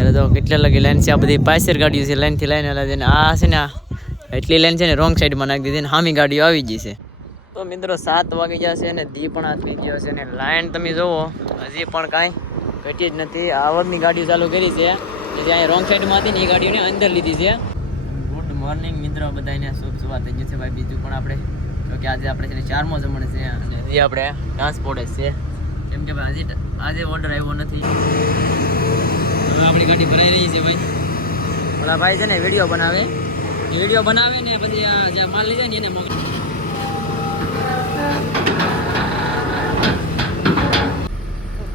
અત્યારે તો કેટલા લગી લાઈન છે, આ બધી પાછળ ગાડીઓ છે, લાઈનથી લાઈન હલાવી ને આ છે ને એટલી લાઈન છે ને રોંગ સાઈડમાં નાખી દીધી ને સામી ગાડીઓ આવી ગઈ છે. તો મિત્રો 7 વાગી જશે ને દી પણ આટલી ગયો છે ને લાઈન તમે જોવો હજી પણ કાંઈ ઘટી જ નથી. આવકની ગાડીઓ ચાલુ કરી છે જે અહીંયા રોંગ સાઈડમાં હતી ને એ ગાડીઓને અંદર લીધી છે. ગુડ મોર્નિંગ મિત્રો, બધાને શુભ સવાર થઈ ગયું છે ભાઈ. બીજું પણ આપણે તો કે આજે આપણે છે ને 4મો જમણ છે અને એ આપણે ટ્રાન્સપોર્ટ છે કેમ કે ભાઈ આજે ઓર્ડર આવ્યો નથી. હવે આપણી ગાડી ભરાઈ રહી છે ભાઈ. ઓલા ભાઈ છે ને વિડીયો બનાવે ને પછી આ જે માલ લીધે ને એને મોકલી.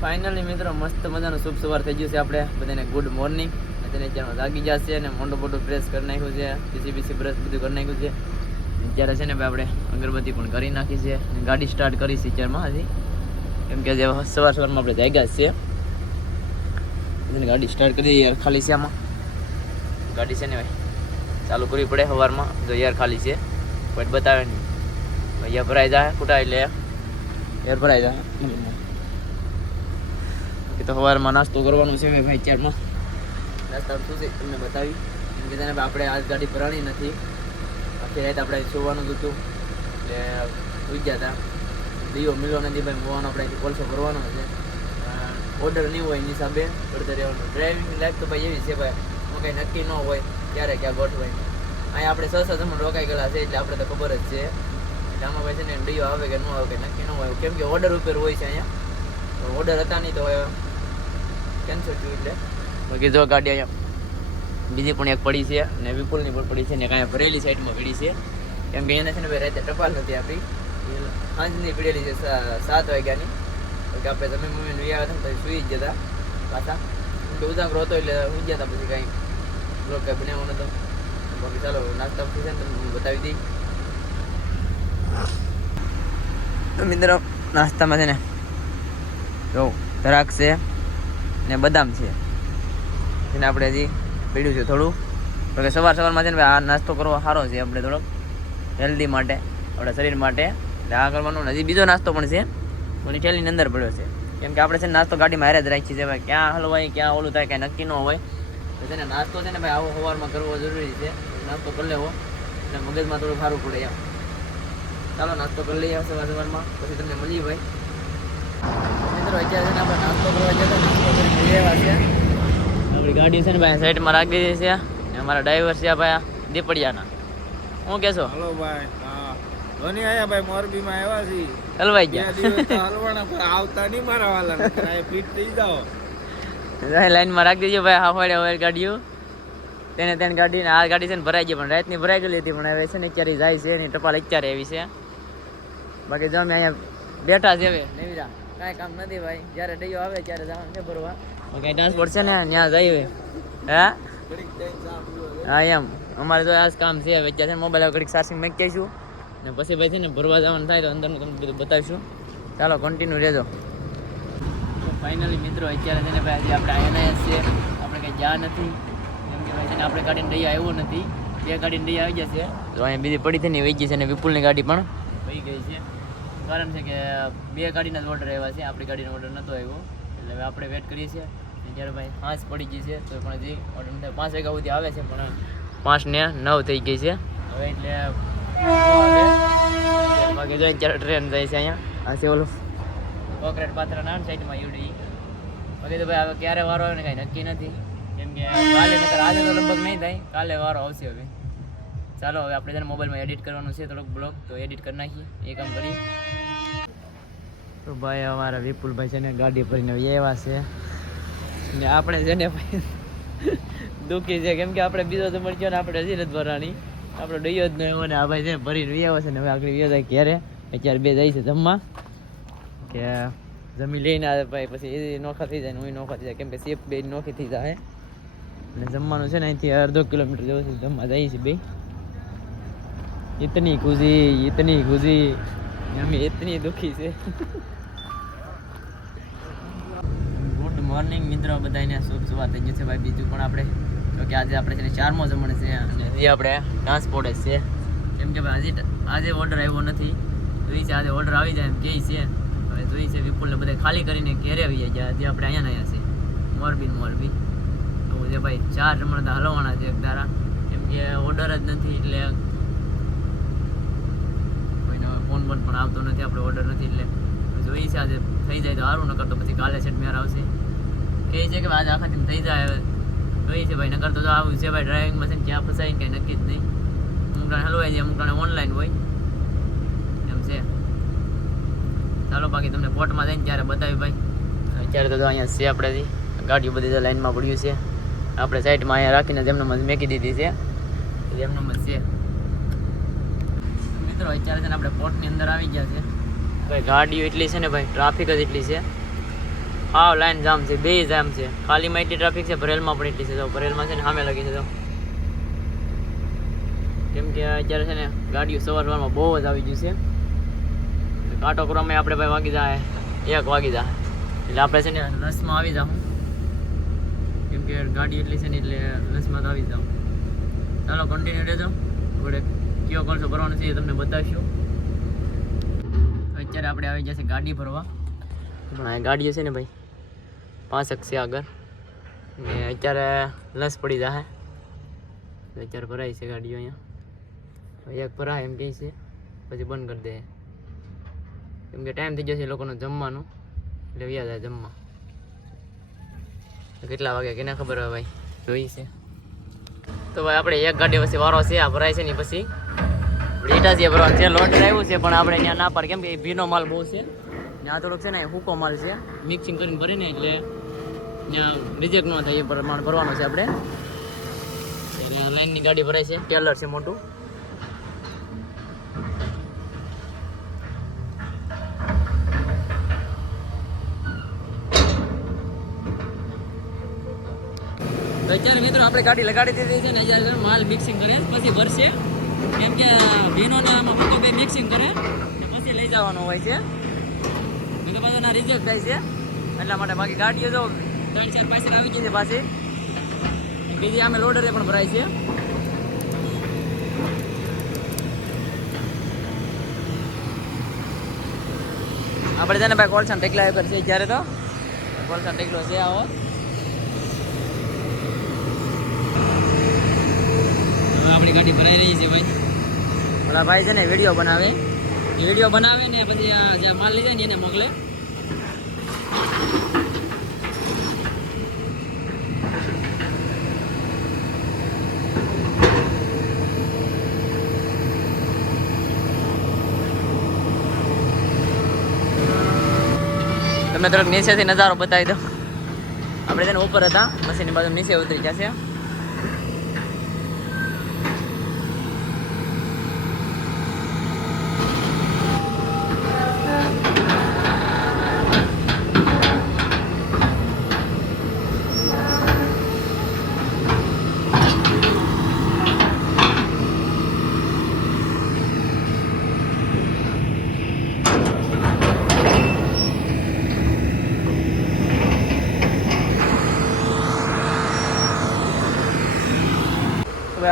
ફાઇનલી મિત્રો મસ્ત મજાનું શુભ સવાર થઈ ગયું છે. આપણે બધાને ગુડ મોર્નિંગ. અત્યારે અત્યારમાં જાગી જશે અને મોટું પ્રેસ કરી નાખ્યું છે, પીસી બ્રશ બધું કરી નાખ્યું છે. અત્યારે છે ને ભાઈ આપણે અગરબત્તી પણ કરી નાખી છે. ગાડી સ્ટાર્ટ કરી છે અત્યારમાં હજી, કેમ કે જે સવારમાં આપણે જાગ્યા છીએ. ગાડી સ્ટાર્ટ કરી યાર ખાલી છે. આમાં ગાડી છે ને ભાઈ ચાલુ કરવી પડે સવારમાં. જો યાર ખાલી છે બટ બતાવે નહીં યાર ભરાઈ જાય ખોટા એટલે યાર ભરાઈ જાય. તો સવારમાં નાસ્તો કરવાનું છે ભાઈ. અત્યારમાં નાસ્તા શું છે તમને બતાવી, કેમ કે તેને આપણે આજ ગાડી ભરાણી નથી. આખી રાત આપણે સુવાનું જ હતું એટલે સુઈ ગયા હતા. દીવો મિલો નથી ભાઈ, મોવાનો આપણે અહીંથી કોલસો ભરવાનો છે. ઓર્ડર નહીં હોય એની હિસાબે કરતા રહેવાનું. ડ્રાઇવિંગની લાઈફ તો ભાઈ એવી છે ભાઈ, કંઈ નક્કી ન હોય ક્યારે ક્યાં ગોઠવાય. અહીંયા આપણે 6 જમણ રોકાઈ ગયેલા છે એટલે આપણે તો ખબર જ છે. એટલે આમાં ભાઈ છે ને ડીઓ આવે કે ન આવે કે નક્કી ન હોય, કેમ કે ઓર્ડર ઉપર હોય છે. અહીંયા ઓર્ડર હતા નહીં તો કેન્સલ થયું. એટલે બાકી જો ગાડી અહીંયા બીજી પણ એક પડી છે ને વિપુલની પણ પડી છે ને કાંઈ ભરેલી સાઈડમાં પડી છે, કેમ કે એને છે ને ભાઈ રાતે ટપાલ નથી આપી. સાંજની પીડેલી છે 7 વાગ્યાની. કે આપણે તમે મમ્મીને વી આવ્યા હતા તો સુઈ જ જતા પાછા, કે ઉજાગરો હતો એટલે સુઈ ગયા હતા. પછી કાંઈ બ્લોગ કાંઈ બનાવવાનો હતો. બાકી ચાલો નાસ્તા છે ને તમને બતાવી દઈ. તો મિત્રો નાસ્તામાં છે ને જો દ્રાક્ષ છે ને બદામ છે, એને આપણે હજી પીડ્યું છે થોડું. કારણ કે સવારમાં છે ને ભાઈ આ નાસ્તો કરવો સારો છે આપણે થોડોક હેલ્ધી માટે, આપણા શરીર માટે. એટલે આ કરવાનું. હજી બીજો નાસ્તો પણ છે પણ થેલીની અંદર પડ્યો છે, કેમ કે આપણે છે ને નાસ્તો ગાડીમાં હારે જ રાખીએ છીએ ભાઈ. ક્યાં હલવાય ક્યાં ઓલું થાય કાંઈ નક્કી ન હોય. તો છે ને નાસ્તો છે ને ભાઈ આવો સવારમાં કરવો જરૂરી છે. નાસ્તો કરી લેવો એટલે મગજમાં થોડું સારું પડે એમ. ચાલો નાસ્તો કરી લઈએ સવારમાં, પછી તમને મળીએ ભાઈ. મિત્રો અત્યારે છે ને આપણે નાસ્તો કરવા જતા નાસ્તો કરી લેવા છે. આપણી ગાડી છે ને ભાઈ સાઈડમાં રાખી દીધી છે ને અમારા ડ્રાઈવર છે ભાઈ દીપડિયાના. શું કહેશો? હલો ભાઈ. ધોની આયા ભાઈ, મોરબીમાં આવ્યા છીએ. હલવાઈ ગયા હલવાના પર આવતા નહીં મારા વાલા, ફીટ થઈ જાઓ. લાઈનમાં રાખી દેજો ભાઈ. હાફાડે હોય ગાડીઓ તેને ગાડી ને આ ગાડી છે ને ભરાઈ ગઈ, પણ રાતની ભરાઈ ગયેલી હતી પણ હવે છે ને અત્યારે જાય છે. એની ટપાલ અત્યારે આવી છે. બાકી જો અમે અહીંયા બેઠા છે હવે નેવીરા, કાંઈ કામ નથી ભાઈ. જ્યારે ડીઓ આવે ત્યારે જવાનું છે ભરવા. કંઈ ટ્રાન્સપોર્ટ છે ને ત્યાં જઈએ. હા એમ અમારે તો આ જ કામ છે. હવે અત્યારે મોબાઈલ ઘડીક ચાર્જિંગ મૂકી દઈશું ને પછી ભાઈ છે ને ભરવા જવાનું થાય તો અંદરનું તમને બધું બતાવીશું. ચાલો કન્ટિન્યુ રહેજો. ફાઇનલી મિત્રો અત્યારે છે ને ભાઈ હજી આપણે અહીંયા છીએ, આપણે કંઈ ગયા નથી. કેમ કે ભાઈ છે ને આપણે ગાડીને ડીઓ આવ્યો નથી. 2 ગાડીને ડીઓ આવી જશે. તો અહીંયા બીજી પડી હતી ને વહી ગઈ છે અને વિપુલની ગાડી પણ વહી ગઈ છે. કારણ છે કે 2 ગાડીના જ ઓર્ડર આવ્યા છે, આપણી ગાડીનો ઓર્ડર નહોતો આવ્યો. એટલે હવે આપણે વેટ કરીએ છીએ. જ્યારે ભાઈ 5 પડી ગઈ છે તો પણ હજી ઓર્ડર નથી. 5 વાગ્યા સુધી આવે છે પણ 5 ને 9 થઈ ગઈ છે હવે. એટલે બાકી જો અત્યારે ટ્રેન જાય છે અહીંયા. આ છે ઓલું કોકરેટ પાત્ર ના સાઈડમાં યુડી. બાકી તો ભાઈ હવે ક્યારે વારો આવે ને કાંઈ નક્કી નથી, કેમ કે કાલે નકર આજે તો લગભગ નહીં થાય, કાલે વારો આવશે હવે. ચાલો હવે આપણે તેને મોબાઈલમાં એડિટ કરવાનું છે થોડોક બ્લોગ, તો એડિટ કરી નાખીએ, એ કામ કરીએ. તો ભાઈ અમારા વિપુલભાઈ છે ને ગાડી ભરીને એવા છે ને આપણે છે ને ભાઈ દુઃખી છે, કેમ કે આપણે બીજો તો મળી ગયો ને આપણે હજી નથી ભરાણી. આપણો ડયો જ નહીં હોય ને આ ભાઈ છે ભરીને આવ્યા છે ને હવે આગળ વ્યો જાય ક્યારે. અત્યારે 2 જાય છે જમવા, કે જમી લઈને આવે ભાઈ પછી એ નોખા થઈ જાય ને હું નોખા થઈ જાય, કેમ કે શેપ 2 નોખી થઈ જાય. અને જમવાનું છે ને અહીંથી 1.5 કિલોમીટર જવું છે, જમવા જાય છે 2. इतनी खुशी અમે इतनी દુઃખી છે. ગુડ મોર્નિંગ મિત્રો, બધાને શુભ સવાર થઈ ગયું છે ભાઈ. બીજું પણ આપણે તો કે આજે આપણે છે ને 4મો જમણ છે અને એ આપણે ટ્રાન્સપોર્ટ છે, કેમ કે ભાઈ આજે ઓર્ડર આવ્યો નથી. જોઈએ છે આજે ઓર્ડર આવી જાય એમ કહે છે. હવે જોઈએ છે વિપુલને બધા ખાલી કરીને ઘેરે આવી ગયા. આજે આપણે અહીંયા છે મોરબી. તો છે ભાઈ, 4 જમણા હલવાના છે એક ધારા, કેમ કે ઓર્ડર જ નથી એટલે કોઈનો ફોન બોન પણ આવતો નથી, આપણે ઓર્ડર નથી એટલે જોઈએ છે આજે થઈ જાય તો સારું, નકર તો પછી કાલે સેટ મેર આવશે. કહે છે કે આજે આખા દિન થઈ જાય, હવે જોઈએ છે ભાઈ, નકર તો આવું છે ભાઈ, ડ્રાઇવિંગમાં છે ને ક્યાં ફસાય કંઈ નક્કી જ નહીં, અમુક ટાણે હલવાઈ જાય, અમુક ટાણે ઓનલાઈન હોય એમ છે. ચાલો બાકી તમને પોર્ટમાં જઈને ત્યારે બતાવી ભાઈ. અત્યારે તો અહીંયા છે આપણેથી ગાડીઓ બધી તો લાઈનમાં પડ્યું છે, આપણે સાઈડમાં અહીંયા રાખીને તેમનો મેકી દીધી છે, એમનો છે. મિત્રો અત્યારે છે ને આપણે પોર્ટની અંદર આવી ગયા છે ભાઈ, ગાડીઓ એટલી છે ને ભાઈ, ટ્રાફિક જ એટલી છે, હા લાઈન જામ છે, બે જામ છે, ખાલીમાં એટલી ટ્રાફિક છે, ભરેલમાં પણ એટલી છે. તો ભરેલમાં છે ને સામે લાગી છે, તો કેમ કે અત્યારે છે ને ગાડીઓ સવારમાં બહુ જ આવી ગયું છે, કાંટો કરવામાં આપણે ભાઈ વાગી જાય 1 વાગી જાય, એટલે આપણે છે ને રસમાં આવી જાઉં, કેમ કે ગાડી એટલી છે ને એટલે રસમાં તો આવી જાઉં. ચાલો કન્ટિન્યુ રહેજો, આપણે કયો કોલસો ભરવાનો છે એ તમને બતાવીશું. અત્યારે આપણે આવી જશે ગાડી ભરવા, પણ આ ગાડીઓ છે ને ભાઈ 5 છે આગળ, ને અત્યારે લસ પડી જાય, અત્યારે ભરાય છે ગાડીઓ અહીંયા, એક ભરાય એમ કહે છે પછી બંધ કરી દે, કેમ કે ટાઈમ થઈ જશે લોકોનો જમવાનું, એટલે વ્યા જાય જમવા. કેટલા વાગે કેને ખબર હોય ભાઈ, જોઈ છે તો ભાઈ આપણે એક ગાડી પછી વારો છે, આ ભરાય છે ને પછી ઇટાચી ભરવાનું છે, લોડ આવ્યું છે, પણ આપણે અહીંયા ના પાડે, કેમ કે ભીનો માલ બહુ છે ને, આ થોડોક છે ને હૂકો માલ છે, મિક્સિંગ કરીને ભરીને એટલે ત્યાં રિજેક્ટ ન થાય એ પ્રમાણે ભરવાનો છે આપણે. લાઈનની ગાડી ભરાય છે, ટેલર છે મોટું. તો અત્યારે મિત્રો આપણે ગાડી લગાડી દીધી છે ને, અત્યારે માલ મિક્સિંગ કરે પછી ભરશે, કેમ કે ભીનો ને આમાં બધો બે મિક્સિંગ કરે ને પછી લઈ જવાનો હોય છે, બીજું બધું ના રિજેક્ટ થાય છે એટલા માટે. બાકી ગાડીઓ જો 3-4 પાછળ આવી ગઈ છે પાછી, બીજી આમે લોડરે પણ ભરાય છે. આપણે છે ને ભાઈ કોલસા ટેકલા પર છે, જ્યારે તો કોલસા ટેકલો છે આવો. હવે આપણી ગાડી ભરાઈ રહી છે ભાઈ, ઓલા ભાઈ છે ને વિડીયો બનાવે ને પછી જે માલ લઈ જાય ને એને મોકલે. તમને થોડોક નીચેથી નજારો બતાવી દો. આપણે તેને ઉપર હતા, મશીનની બાજુ નીચે ઉતરી ગયા છે.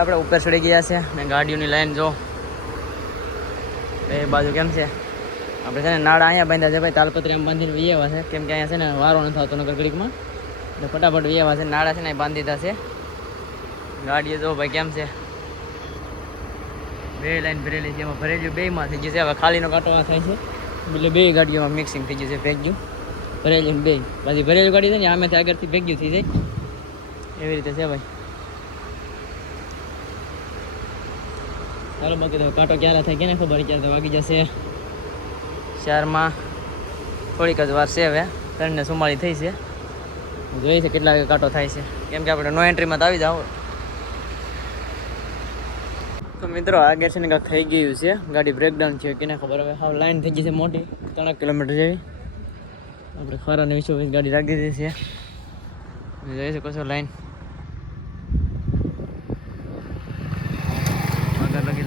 આપણે ઉપર ચડી ગયા છે ને ગાડીઓની લાઈન જો એ બાજુ કેમ છે. આપણે છે ને નાળા અહીંયા બાંધ્યા છે ભાઈ, તાલપત્રી એમ બાંધીને વિયેવા છે, કેમ કે અહીંયા છે ને વારો નથી આવતો નગર ઘડીકમાં, એટલે ફટાફટ વિયેવા છે. નાળા છે ને બાંધી દીધા છે. ગાડીઓ જો ભાઈ કેમ છે, 2 લાઈન ભરેલી છે, એમાં ભરેલું 2માં થઈ ગયું છે. હવે ખાલીનો કાંટો થાય છે એટલે 2 ગાડીઓમાં મિક્સિંગ થઈ ગયું છે, ભેગ્યું ભરેલું 2. પછી ભરેલું ગાડી છે ને આમેથી આગળથી ભેગ્યું થઈ જાય, એવી રીતે છે ભાઈ. ચાલો બાકી તો કાંટો ક્યારે થાય કે ને ખબર, ક્યારે તો વાગી જશે 4માં થોડીક જ વાર છે. હવે 3:44 થઈ છે, જોઈએ છે કેટલા વાગે કાંટો થાય છે, કેમ કે આપણે નો એન્ટ્રીમાં તો આવી જાવ. તો મિત્રો આગળ છે ને કાંઈક થઈ ગયું છે, ગાડી બ્રેકડાઉન છે કે ને ખબર. હવે હાવ લાઈન થઈ ગઈ છે મોટી, 3 કિલોમીટર જેવી. આપણે ખરાને 20 ગાડી રાખી દીધી છે, જોઈ શકો છો લાઈન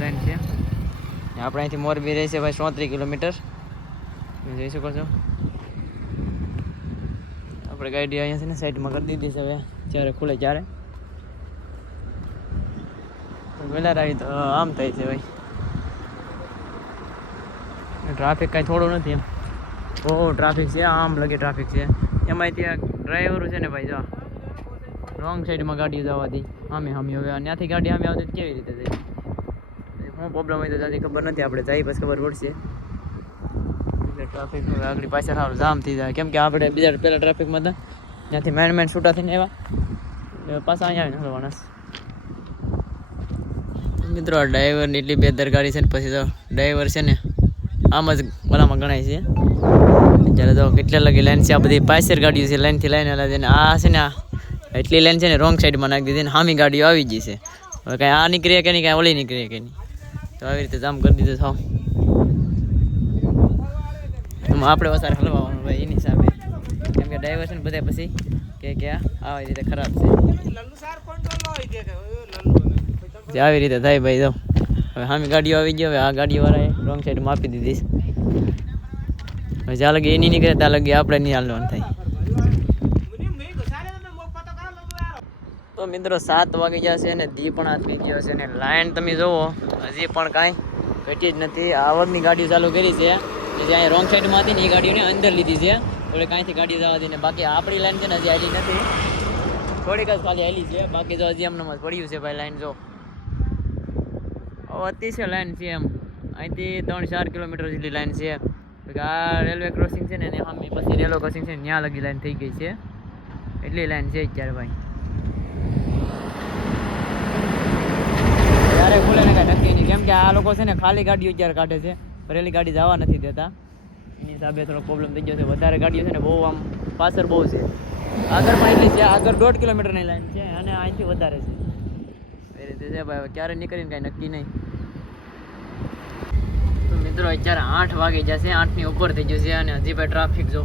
લાઈન છે. આપણે અહીંથી મોરબી રહે છે ભાઈ 34 કિલોમીટર, જોઈ શકો છો. આપણે ગાડી અહીંયા છે ને સાઈડમાં કરી દીધી છે, હવે જ્યારે ખુલે ત્યારે વહેલા આવી તો આમ થાય છે ભાઈ. ટ્રાફિક કાંઈ થોડું નથી એમ, બહુ ટ્રાફિક છે, આમ લગે ટ્રાફિક છે. એમાં ત્યાં ડ્રાઈવરો છે ને ભાઈ, જો રોંગ સાઈડમાં ગાડીઓ જવાથી સામે હવે ત્યાંથી ગાડી સામે આવતી કેવી રીતે જાય શું પ્રોબ્લેમ હોય તો ત્યાંથી ખબર નથી આપણે જાય પછી ખબર પડશે એટલે ટ્રાફિકનું આગળ પાછળ સારું જામ થઈ જાય કેમ કે આપણે બીજા પહેલાં ટ્રાફિકમાં હતા ત્યાંથી મેન છૂટા થઈને આવ્યા પાછા અહીંયા આવીને હલવાના મિત્રો આ ડ્રાઈવરની એટલી બેદરકારી છે ને પછી તો ડ્રાઈવર છે ને આમ જ ઓલામાં ગણાય છે જ્યારે તો કેટલા લગી લાઈન છે આ બધી પાછળ ગાડીઓ છે લાઈનથી લાઈન હલા છે ને આ છે ને એટલી લાઈન છે ને રોંગ સાઈડમાં નાખી દીધી ને સામી ગાડીઓ આવી ગઈ છે હવે કાંઈ આ નીકળીએ કે નહીં કાંઈ ઓલી નીકળીએ કે નહીં તો આવી રીતે જામ કરી દીધું થાવ આપણે વધારે હલવાનું ભાઈ એની હિસાબે કેમ કે ડ્રાઈવર છે ને બધા પછી કે આવી રીતે ખરાબ છે આવી રીતે થાય ભાઈ તો હવે સામી ગાડીઓ આવી ગઈ હવે આ ગાડીવાળાએ રોંગ સાઈડમાં આપી દીધી હવે જ્યાં લગી એની નીકળે ત્યાં લગી આપણે નહીં હાલવાનું થાય તો મિત્રો 7 વાગી જશે ને દી પણ આથમી ગયો છે ને લાઈન તમે જુઓ હજી પણ કાંઈ ઘટી જ નથી આવકની ગાડીઓ ચાલુ કરી છે જે અહીંયા રોંગ સાઈડમાં હતી ને એ ગાડીઓને અંદર લીધી છે એટલે કાંઈથી ગાડી જવા દે ને બાકી આપણી લાઈન છે ને હજી હાલી નથી થોડીક જ ખાલી હાલી છે બાકી તો હજી એમનામાં પડ્યું છે ભાઈ લાઈન જો અતિશય લાઈન છે એમ અહીંથી 3-4 કિલોમીટર જેટલી લાઈન છે આ રેલવે ક્રોસિંગ છે ને સામે પછી રેલવે ક્રોસિંગ છે ને ત્યાં લગી લાઈન થઈ ગઈ છે એટલી લાઈન છે અત્યારે ભાઈ ત્યારે ખુલે ને કાંઈ નક્કી નહીં કેમ કે આ લોકો છે ને ખાલી ગાડીઓ અત્યારે કાઢે છે ભરેલી ગાડી જવા નથી દેતા એની હિસાબે થોડો પ્રોબ્લેમ થઈ ગયો છે વધારે ગાડીઓ છે ને બહુ આમ પાછળ બહુ છે આગળ પણ એટલી છે આગળ 1.5 કિલોમીટરની લાઈન છે અને અહીંથી વધારે છે એ રીતે છે ભાઈ ક્યારે નીકળીને કાંઈ નક્કી નહીં તો મિત્રો અત્યારે 8 વાગી જશે 8ની ઉપર થઈ ગયું છે અને હજી ભાઈ ટ્રાફિક જો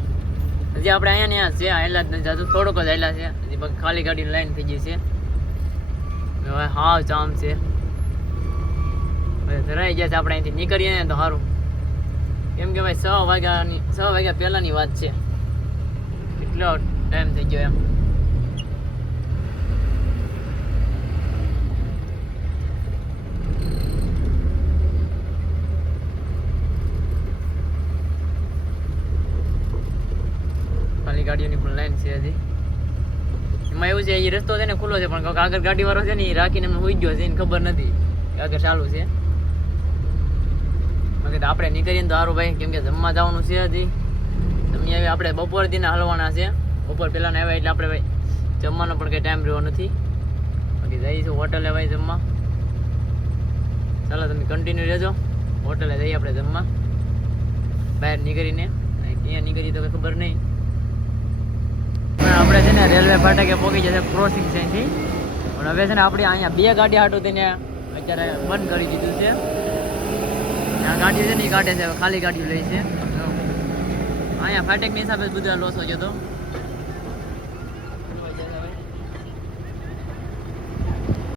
હજી આપણે અહીંયા છે આવેલા જ નથી જતું થોડુંક જ આવેલા છે હજી બાકી ખાલી ગાડીની લાઈન થઈ ગઈ છે હવે હાવ જામ છે ધરાઈ ગયા છે આપણે અહીંથી નીકળીએ ને તો સારું કેમ કે ભાઈ 6 વાગ્યા પહેલાંની વાત છે કેટલો ટાઈમ થઈ ગયો એમ ખાલી ગાડીઓની પણ લાઈન છે હજી એમાં એવું છે એ રસ્તો છે ને ખુલ્લો છે પણ આગળ ગાડીવાળો છે ને એ રાખીને એમને હોઈ ગયો છે એને ખબર નથી કે આગળ ચાલુ છે બાકી આપણે નીકળીએ તો સારું ભાઈ કેમ કે જમવા જવાનું છે હજી જમી આવી આપણે બપોર દીના હલવાના છે બપોર પહેલાં આવ્યા એટલે આપણે ભાઈ જમવાનો પણ કંઈ ટાઈમ રહ્યો નથી બાકી જઈશું હોટલે ભાઈ જમવા ચાલો તમે કન્ટિન્યુ રહેજો હોટલે જઈએ આપણે જમવા બહાર નીકળીને ત્યાં નીકળીએ તો કંઈ ખબર નહીં આપણે છે ને રેલવે ફાટકે પહોંચી જશે ક્રોસિંગ છે અહીંથી પણ હવે છે ને આપણે અહીંયા 2 ગાડી હાટું થઈને અત્યારે બંધ કરી દીધું છે ત્યાં ગાડીઓ છે ને એ કાઢે છે ખાલી ગાડીઓ લે છે અહીંયા ફાટકની હિસાબે જ બધા લોસો જતો